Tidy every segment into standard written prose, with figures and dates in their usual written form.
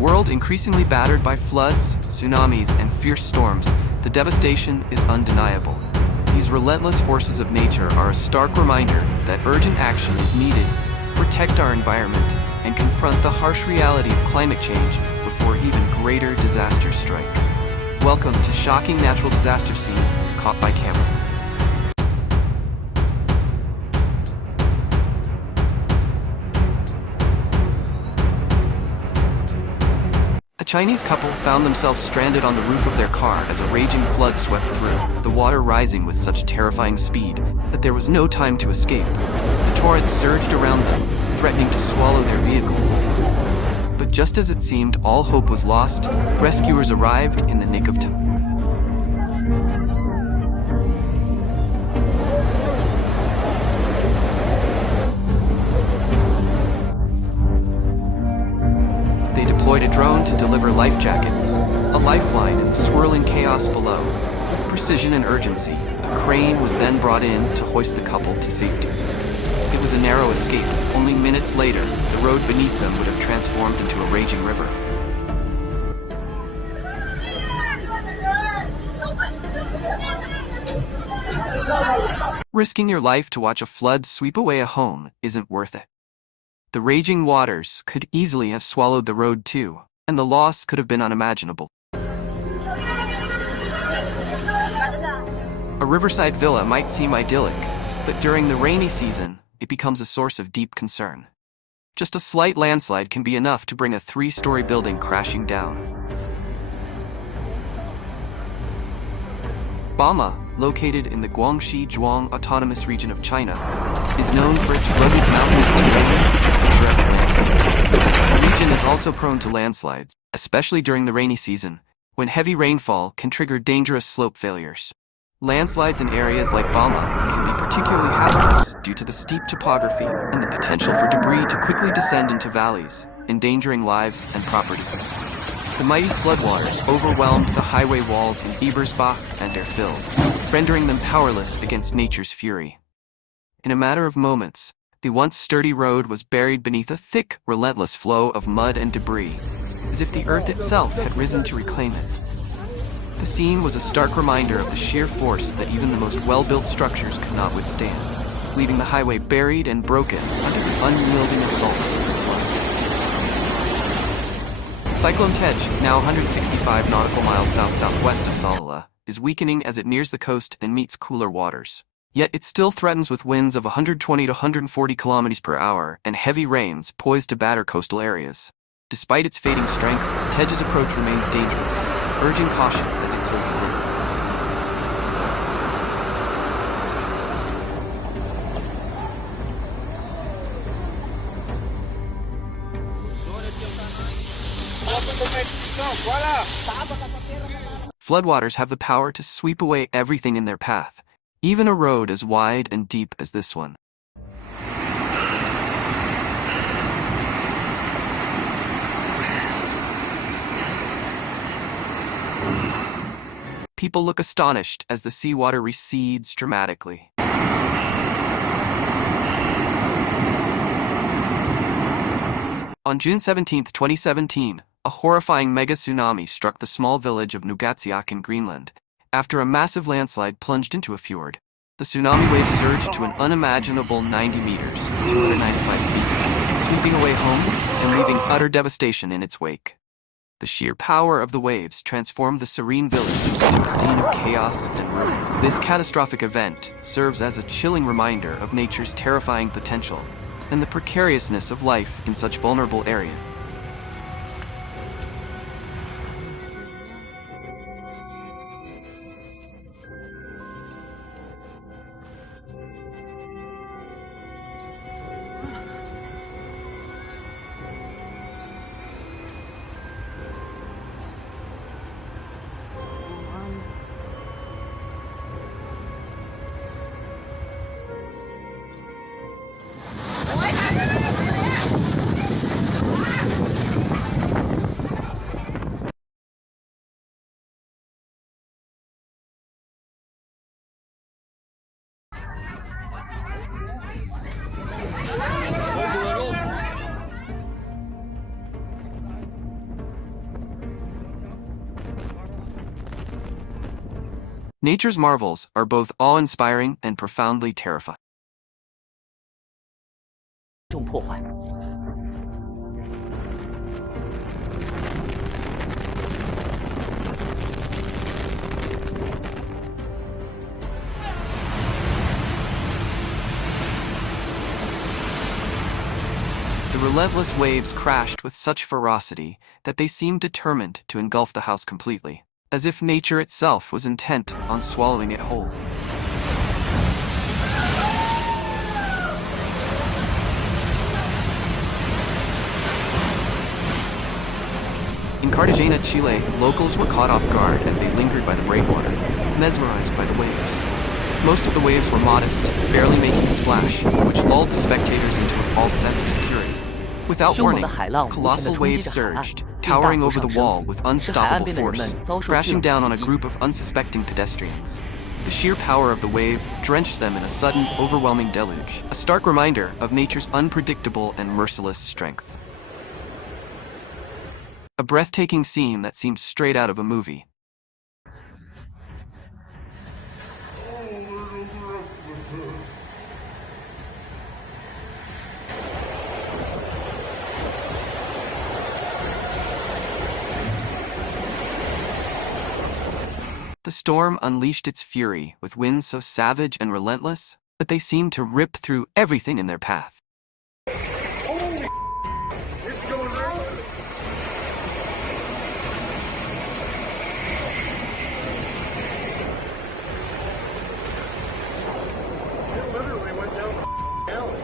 world increasingly battered by floods, tsunamis, and fierce storms, the devastation is undeniable. These relentless forces of nature are a stark reminder that urgent action is needed to protect our environment and confront the harsh reality of climate change before even greater disasters strike. Welcome to Shocking Natural Disaster Scene, Caught by Camera. A Chinese couple found themselves stranded on the roof of their car as a raging flood swept through, the water rising with such terrifying speed that there was no time to escape. The torrent surged around them, threatening to swallow their vehicle. But just as it seemed all hope was lost, rescuers arrived in the nick of time. They deployed a drone to deliver life jackets, a lifeline in the swirling chaos below. With precision and urgency, a crane was then brought in to hoist the couple to safety. It was a narrow escape. Only minutes later, the road beneath them would have transformed into a raging river. Risking your life to watch a flood sweep away a home isn't worth it. The raging waters could easily have swallowed the road too, and the loss could have been unimaginable. A riverside villa might seem idyllic, but during the rainy season, it becomes a source of deep concern. Just a slight landslide can be enough to bring a 3-story building crashing down. Bama, located in the Guangxi Zhuang Autonomous Region of China, is known for its rugged mountainous terrain and picturesque landscapes. The region is also prone to landslides, especially during the rainy season, when heavy rainfall can trigger dangerous slope failures. Landslides in areas like Bama can be particularly hazardous due to the steep topography and the potential for debris to quickly descend into valleys, endangering lives and property. The mighty floodwaters overwhelmed the highway walls in Ebersbach and their fills, rendering them powerless against nature's fury. In a matter of moments, the once sturdy road was buried beneath a thick, relentless flow of mud and debris, as if the earth itself had risen to reclaim it. The scene was a stark reminder of the sheer force that even the most well-built structures could not withstand, leaving the highway buried and broken under the unyielding assault of the flood. Cyclone Tej, now 165 nautical miles south-southwest of Salala, is weakening as it nears the coast and meets cooler waters. Yet it still threatens with winds of 120 to 140 kilometers per hour and heavy rains poised to batter coastal areas. Despite its fading strength, Tej's approach remains dangerous, urging caution as it closes in. Floodwaters have the power to sweep away everything in their path, even a road as wide and deep as this one. People look astonished as the seawater recedes dramatically. On June 17, 2017, a horrifying mega-tsunami struck the small village of Nuugaatsiaq in Greenland, after a massive landslide plunged into a fjord. The tsunami wave surged to an unimaginable 90 meters, 295 feet, sweeping away homes and leaving utter devastation in its wake. The sheer power of the waves transformed the serene village into a scene of chaos and ruin. This catastrophic event serves as a chilling reminder of nature's terrifying potential and the precariousness of life in such vulnerable areas. Nature's marvels are both awe-inspiring and profoundly terrifying. 重破坏。 The relentless waves crashed with such ferocity that they seemed determined to engulf the house completely, as if nature itself was intent on swallowing it whole. In Cartagena, Chile, locals were caught off guard as they lingered by the breakwater, mesmerized by the waves. Most of the waves were modest, barely making a splash, which lulled the spectators into a false sense of security. Without warning, colossal waves surged, towering over the wall with unstoppable force, crashing down on a group of unsuspecting pedestrians. The sheer power of the wave drenched them in a sudden, overwhelming deluge, a stark reminder of nature's unpredictable and merciless strength. A breathtaking scene that seemed straight out of a movie. The storm unleashed its fury with winds so savage and relentless that they seemed to rip through everything in their path. Holy it's going right. It literally went down the alley.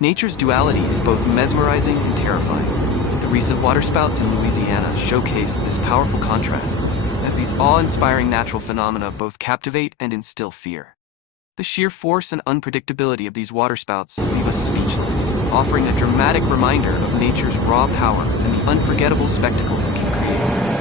Nature's duality is both mesmerizing and terrifying. The recent waterspouts in Louisiana showcase this powerful contrast, as these awe-inspiring natural phenomena both captivate and instill fear. The sheer force and unpredictability of these waterspouts leave us speechless, offering a dramatic reminder of nature's raw power and the unforgettable spectacles it can create.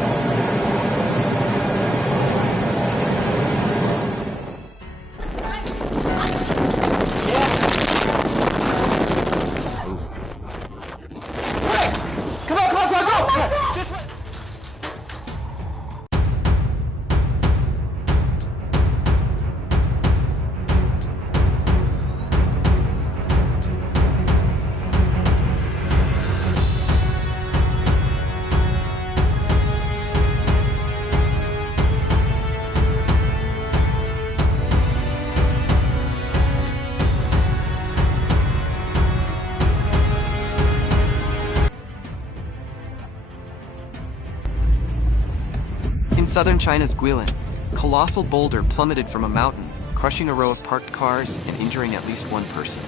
In southern China's Guilin, a colossal boulder plummeted from a mountain, crushing a row of parked cars and injuring at least one person.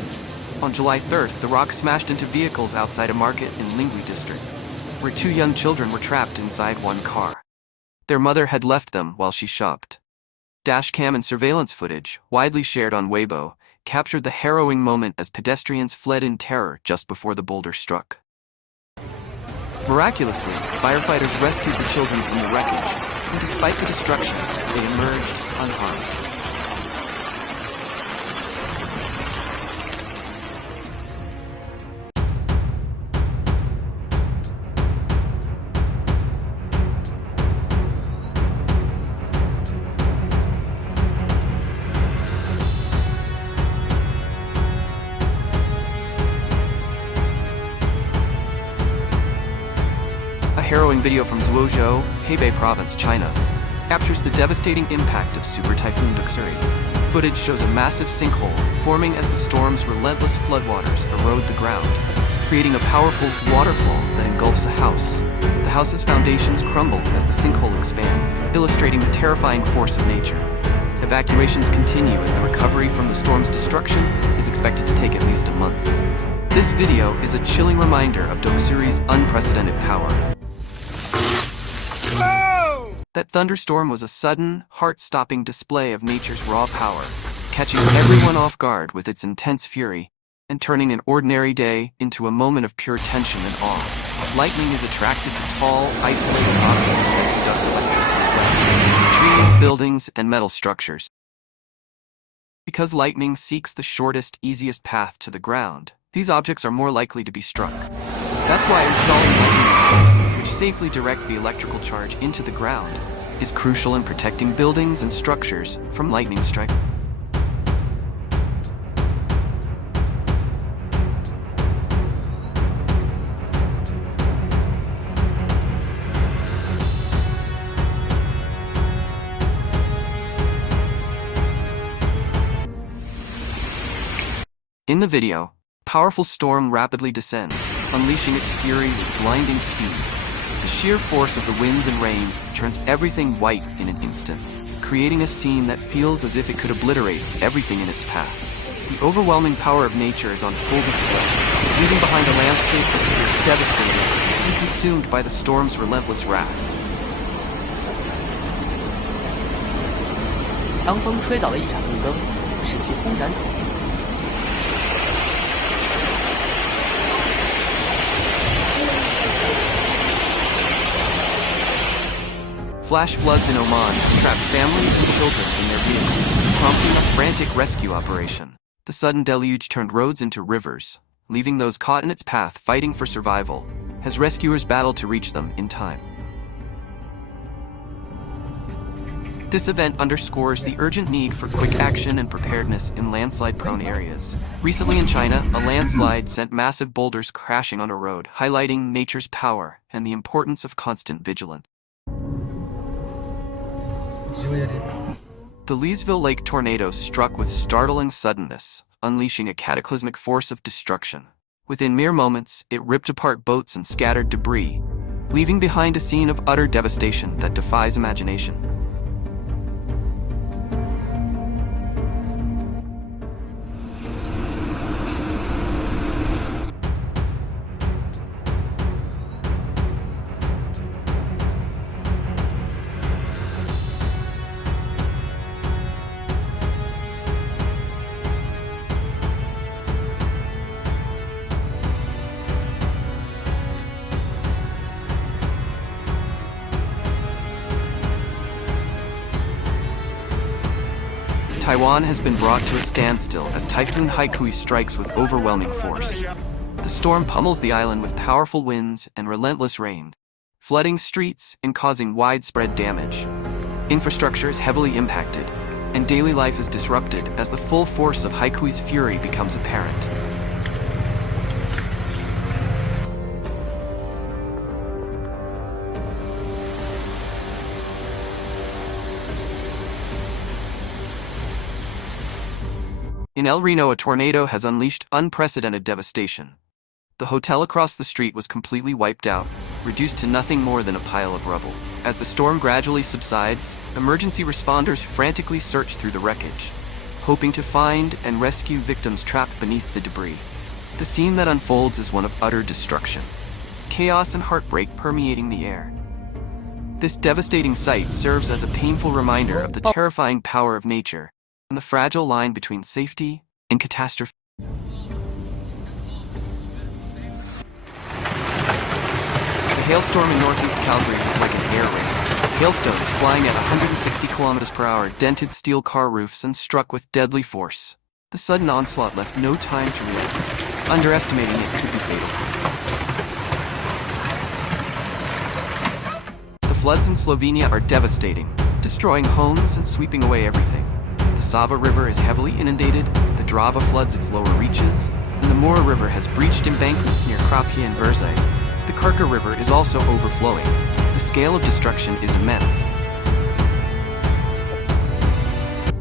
On July 3rd, the rock smashed into vehicles outside a market in Lingui district, where two young children were trapped inside one car. Their mother had left them while she shopped. Dashcam and surveillance footage, widely shared on Weibo, captured the harrowing moment as pedestrians fled in terror just before the boulder struck. Miraculously, firefighters rescued the children from the wreckage, and despite the destruction, they emerged unharmed. A harrowing video from Zhuozhou, Hebei Province, China, captures the devastating impact of Super Typhoon Doksuri. Footage shows a massive sinkhole forming as the storm's relentless floodwaters erode the ground, creating a powerful waterfall that engulfs a house. The house's foundations crumble as the sinkhole expands, illustrating the terrifying force of nature. Evacuations continue as the recovery from the storm's destruction is expected to take at least a month. This video is a chilling reminder of Doksuri's unprecedented power. That thunderstorm was a sudden, heart-stopping display of nature's raw power, catching everyone off guard with its intense fury and turning an ordinary day into a moment of pure tension and awe. lightning is attracted to tall, isolated objects that conduct electricity well: trees, buildings, and metal structures. Because lightning seeks the shortest, easiest path to the ground, these objects are more likely to be struck. That's why installing lightning rods, which safely direct the electrical charge into the ground, is crucial in protecting buildings and structures from lightning strike. In the video, a powerful storm rapidly descends, unleashing its fury with blinding speed. The sheer force of the winds and rain turns everything white in an instant, creating a scene that feels as if it could obliterate everything in its path. The overwhelming power of nature is on full display, leaving behind a landscape that appears devastated and consumed by the storm's relentless wrath. 强风吹倒了一盏路灯，使其轰然倒地。 Flash floods in Oman have trapped families and children in their vehicles, prompting a frantic rescue operation. The sudden deluge turned roads into rivers, leaving those caught in its path fighting for survival, as rescuers battled to reach them in time. This event underscores the urgent need for quick action and preparedness in landslide-prone areas. Recently in China, a landslide sent massive boulders crashing on a road, highlighting nature's power and the importance of constant vigilance. The Leesville Lake tornado struck with startling suddenness, unleashing a cataclysmic force of destruction. Within mere moments, it ripped apart boats and scattered debris, leaving behind a scene of utter devastation that defies imagination. Taiwan has been brought to a standstill as Typhoon Haikui strikes with overwhelming force. The storm pummels the island with powerful winds and relentless rain, flooding streets and causing widespread damage. Infrastructure is heavily impacted, and daily life is disrupted as the full force of Haikui's fury becomes apparent. In El Reno, a tornado has unleashed unprecedented devastation. The hotel across the street was completely wiped out, reduced to nothing more than a pile of rubble. As the storm gradually subsides, emergency responders frantically search through the wreckage, hoping to find and rescue victims trapped beneath the debris. The scene that unfolds is one of utter destruction, chaos and heartbreak permeating the air. This devastating sight serves as a painful reminder of the terrifying power of nature and the fragile line between safety and catastrophe. The hailstorm in northeast Calgary was like an air raid. Hailstones flying at 160 kilometers per hour dented steel car roofs and struck with deadly force. The sudden onslaught left no time to react. Underestimating it could be fatal. The floods in Slovenia are devastating, destroying homes and sweeping away everything. The Sava River is heavily inundated, the Drava floods its lower reaches, and the Mura River has breached embankments near Krapje and Verzai. The Krka River is also overflowing. The scale of destruction is immense.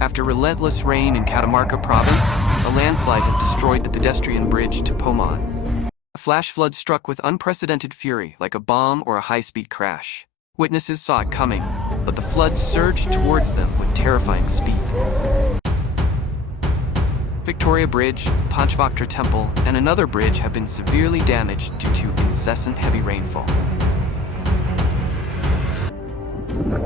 After relentless rain in Catamarca province, a landslide has destroyed the pedestrian bridge to Poman. A flash flood struck with unprecedented fury, like a bomb or a high-speed crash. Witnesses saw it coming, but the flood surged towards them with terrifying speed. Victoria Bridge, Panchvaktra Temple, and another bridge have been severely damaged due to incessant heavy rainfall.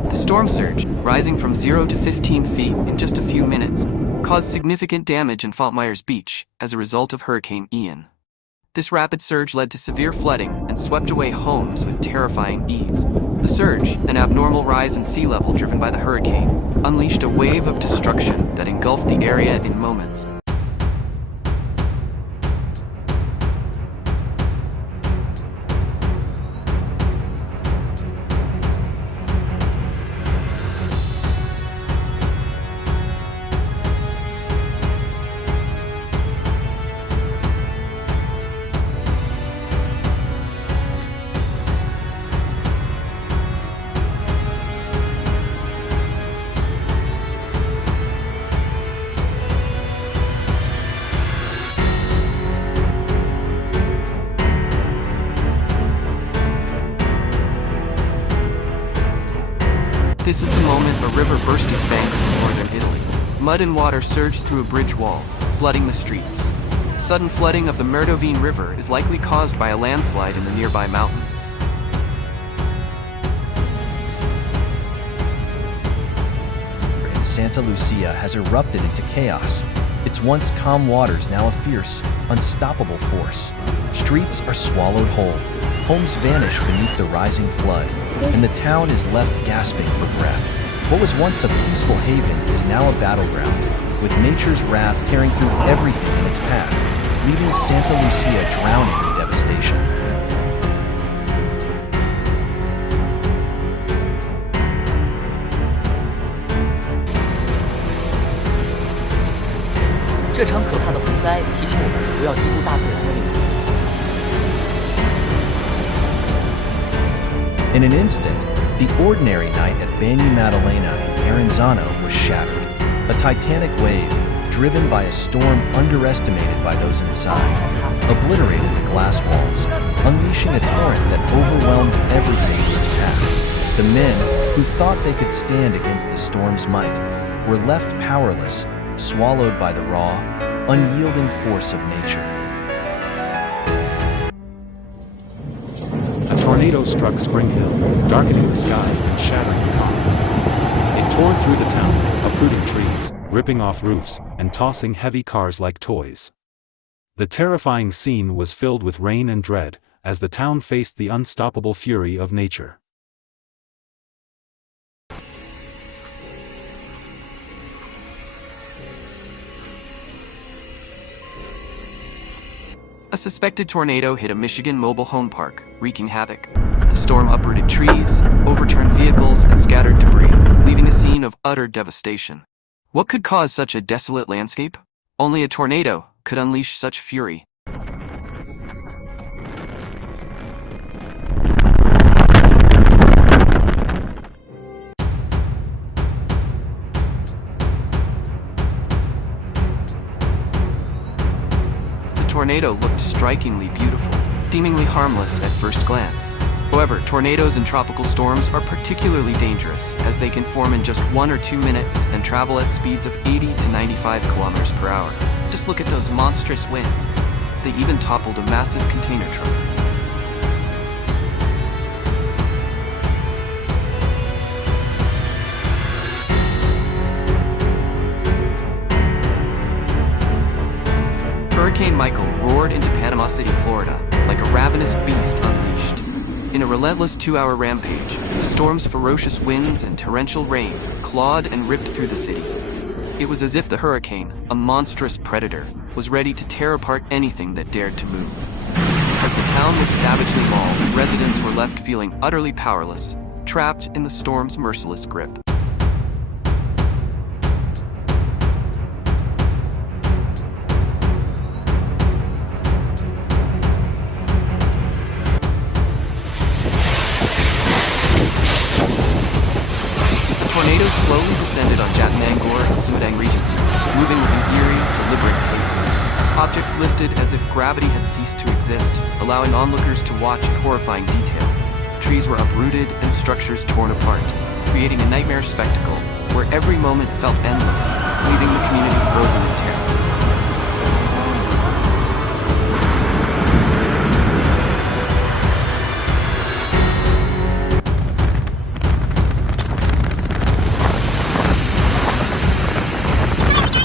The storm surge, rising from 0 to 15 feet in just a few minutes, caused significant damage in Fort Myers Beach as a result of Hurricane Ian. This rapid surge led to severe flooding and swept away homes with terrifying ease. The surge, an abnormal rise in sea level driven by the hurricane, unleashed a wave of destruction that engulfed the area in moments. This is the moment a river burst its banks in northern Italy. Mud and water surged through a bridge wall, flooding the streets. Sudden flooding of the Merdovine River is likely caused by a landslide in the nearby mountains. In Santa Lucia has erupted into chaos. Its once calm waters now a fierce, unstoppable force. Streets are swallowed whole. Homes vanish beneath the rising flood, and the town is left gasping for breath. What was once a peaceful haven is now a battleground, with nature's wrath tearing through everything in its path, leaving Santa Lucia drowning in devastation.这场可怕的洪灾提醒我们不要低估大自然的力量。 In an instant, the ordinary night at Bagni Maddalena in Aranzano was shattered. A titanic wave, driven by a storm underestimated by those inside, obliterated the glass walls, unleashing a torrent that overwhelmed everything in its path. The men, who thought they could stand against the storm's might, were left powerless, swallowed by the raw, unyielding force of nature. A tornado struck Spring Hill, darkening the sky and shattering the calm. It tore through the town, uprooting trees, ripping off roofs, and tossing heavy cars like toys. The terrifying scene was filled with rain and dread, as the town faced the unstoppable fury of nature. A suspected tornado hit a Michigan mobile home park, wreaking havoc. The storm uprooted trees, overturned vehicles, and scattered debris, leaving a scene of utter devastation. What could cause such a desolate landscape? Only a tornado could unleash such fury. The tornado looked strikingly beautiful, seemingly harmless at first glance. However, tornadoes and tropical storms are particularly dangerous, as they can form in just 1 or 2 minutes and travel at speeds of 80 to 95 kilometers per hour. Just look at those monstrous winds. They even toppled a massive container truck. Hurricane Michael roared into Panama City, Florida, like a ravenous beast unleashed. In a relentless 2-hour rampage, the storm's ferocious winds and torrential rain clawed and ripped through the city. It was as if the hurricane, a monstrous predator, was ready to tear apart anything that dared to move. As the town was savagely mauled, residents were left feeling utterly powerless, trapped in the storm's merciless grip. Tornadoes slowly descended on Jatinangor and Sumedang Regency, moving with an eerie, deliberate pace. Objects lifted as if gravity had ceased to exist, allowing onlookers to watch in horrifying detail. Trees were uprooted and structures torn apart, creating a nightmarish spectacle where every moment felt endless, leaving the community frozen in terror.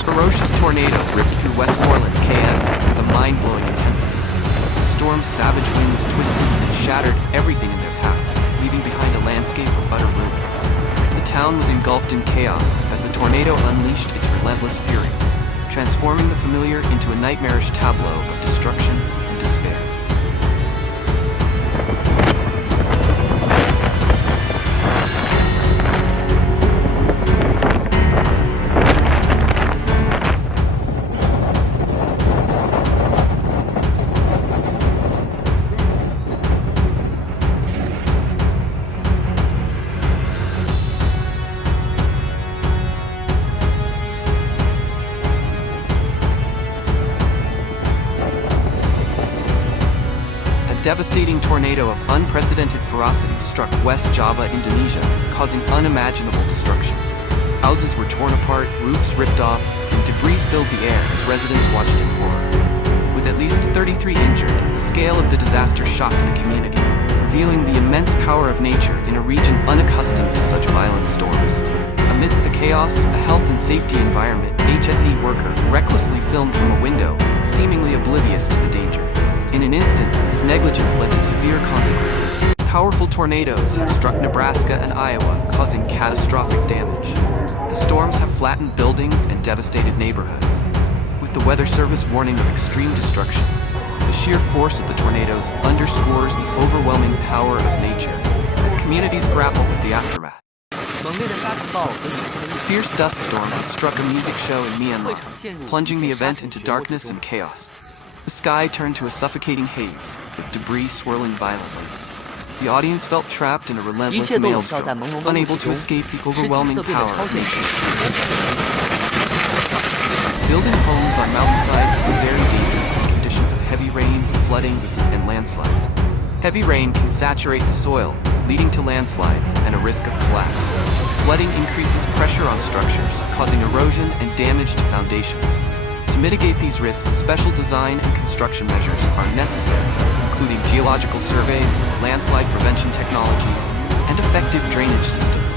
Ferocious tornado ripped through Westmoreland, KS, with a mind-blowing intensity. storm's savage winds twisted and shattered everything in their path, leaving behind a landscape of utter ruin. The town was engulfed in chaos as the tornado unleashed its relentless fury, transforming the familiar into a nightmarish tableau of destruction and despair. A devastating tornado of unprecedented ferocity struck West Java, Indonesia, causing unimaginable destruction. Houses were torn apart, roofs ripped off, and debris filled the air as residents watched in horror. With at least 33 injured, the scale of the disaster shocked the community, revealing the immense power of nature in a region unaccustomed to such violent storms. Amidst the chaos, a health and safety environment HSE worker recklessly filmed from a window, seemingly oblivious to the danger. In an instant, his negligence led to severe consequences. Powerful tornadoes have struck Nebraska and Iowa, causing catastrophic damage. The storms have flattened buildings and devastated neighborhoods, with the Weather Service warning of extreme destruction. The sheer force of the tornadoes underscores the overwhelming power of nature as communities grapple with the aftermath. 猛烈的沙尘暴和雨喷 Fierce dust storm has struck a music show in 会 Myanmar, 场陷入 plunging the 一片 event 沙尘 into 漩涡之 darkness 中 and chaos. The sky turned to a suffocating haze, with debris swirling violently. The audience felt trapped in a 一 relentless 切都笼罩在 maelstrom, 朦胧的雾 unable 气 to 中， escape the 使景 overwhelming 色变得 power 超 of 现 nature. 实。 Building homes on mountainsides is very dangerous in conditions of heavy rain, flooding, and landslides. Heavy rain can saturate the soil, leading to landslides and a risk of collapse. Flooding increases pressure on structures, causing erosion and damage to foundations. To mitigate these risks, special design and construction measures are necessary, including geological surveys, landslide prevention technologies, and effective drainage systems.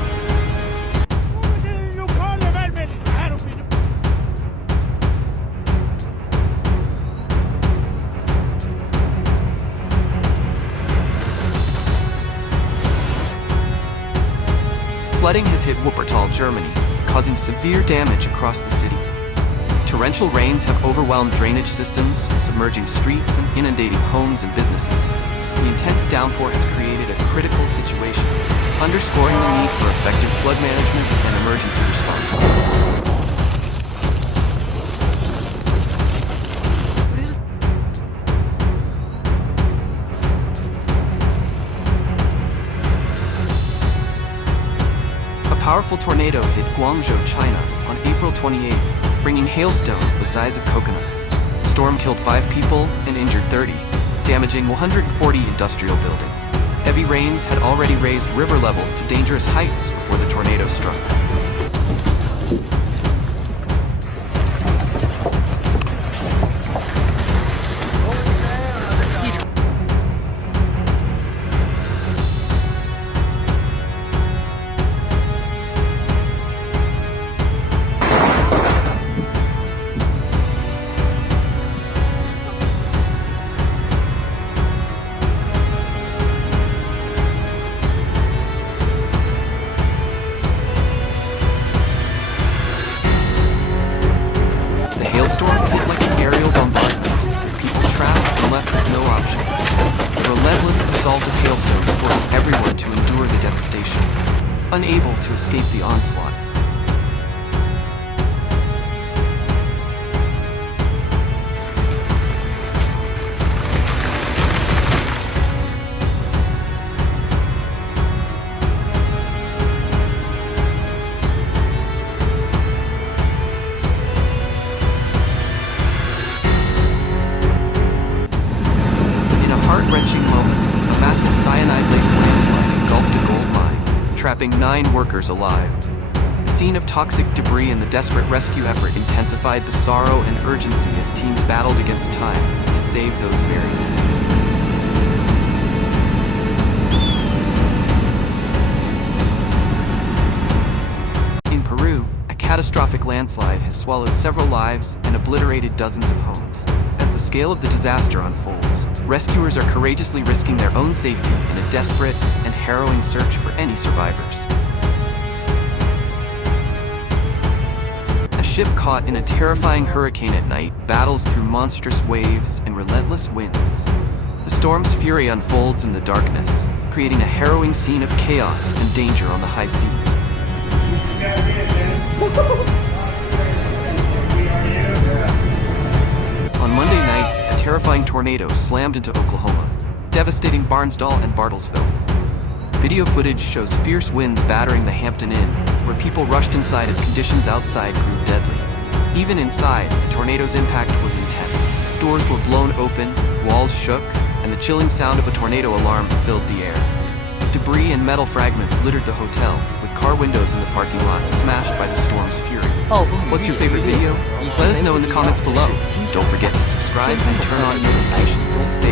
Flooding has hit Wuppertal, Germany, causing severe damage across the city. Torrential rains have overwhelmed drainage systems, submerging streets and inundating homes and businesses. The intense downpour has created a critical situation, underscoring the need for effective flood management and emergency response. A powerful tornado hit Guangzhou, China, on April 28th, bringing hailstones the size of coconuts. The storm killed 5 people and injured 30, damaging 140 industrial buildings. Heavy rains had already raised river levels to dangerous heights before the tornado struck. The hailstorm hit like an aerial bombardment, with people trapped and left with no options. The relentless assault of hailstones forced everyone to endure the devastation, unable to escape the onslaught. Heart-wrenching moment, a massive cyanide-laced landslide engulfed a gold mine, trapping 9 workers alive. The scene of toxic debris and the desperate rescue effort intensified the sorrow and urgency as teams battled against time to save those buried. In Peru, a catastrophic landslide has swallowed several lives and obliterated dozens of homes. As the scale of the disaster unfolds, rescuers are courageously risking their own safety in a desperate and harrowing search for any survivors. A ship caught in a terrifying hurricane at night battles through monstrous waves and relentless winds. The storm's fury unfolds in the darkness, creating a harrowing scene of chaos and danger on the high seas. On Monday night, a terrifying tornado slammed into Oklahoma, devastating Barnsdall and Bartlesville. Video footage shows fierce winds battering the Hampton Inn, where people rushed inside as conditions outside grew deadly. Even inside, the tornado's impact was intense. Doors were blown open, walls shook, and the chilling sound of a tornado alarm filled the air. Debris and metal fragments littered the hotel, with car windows in the parking lot smashed by the storm's fury. What's your favorite video? Let us know in the comments below. Don't forget to subscribe and turn on notifications to stay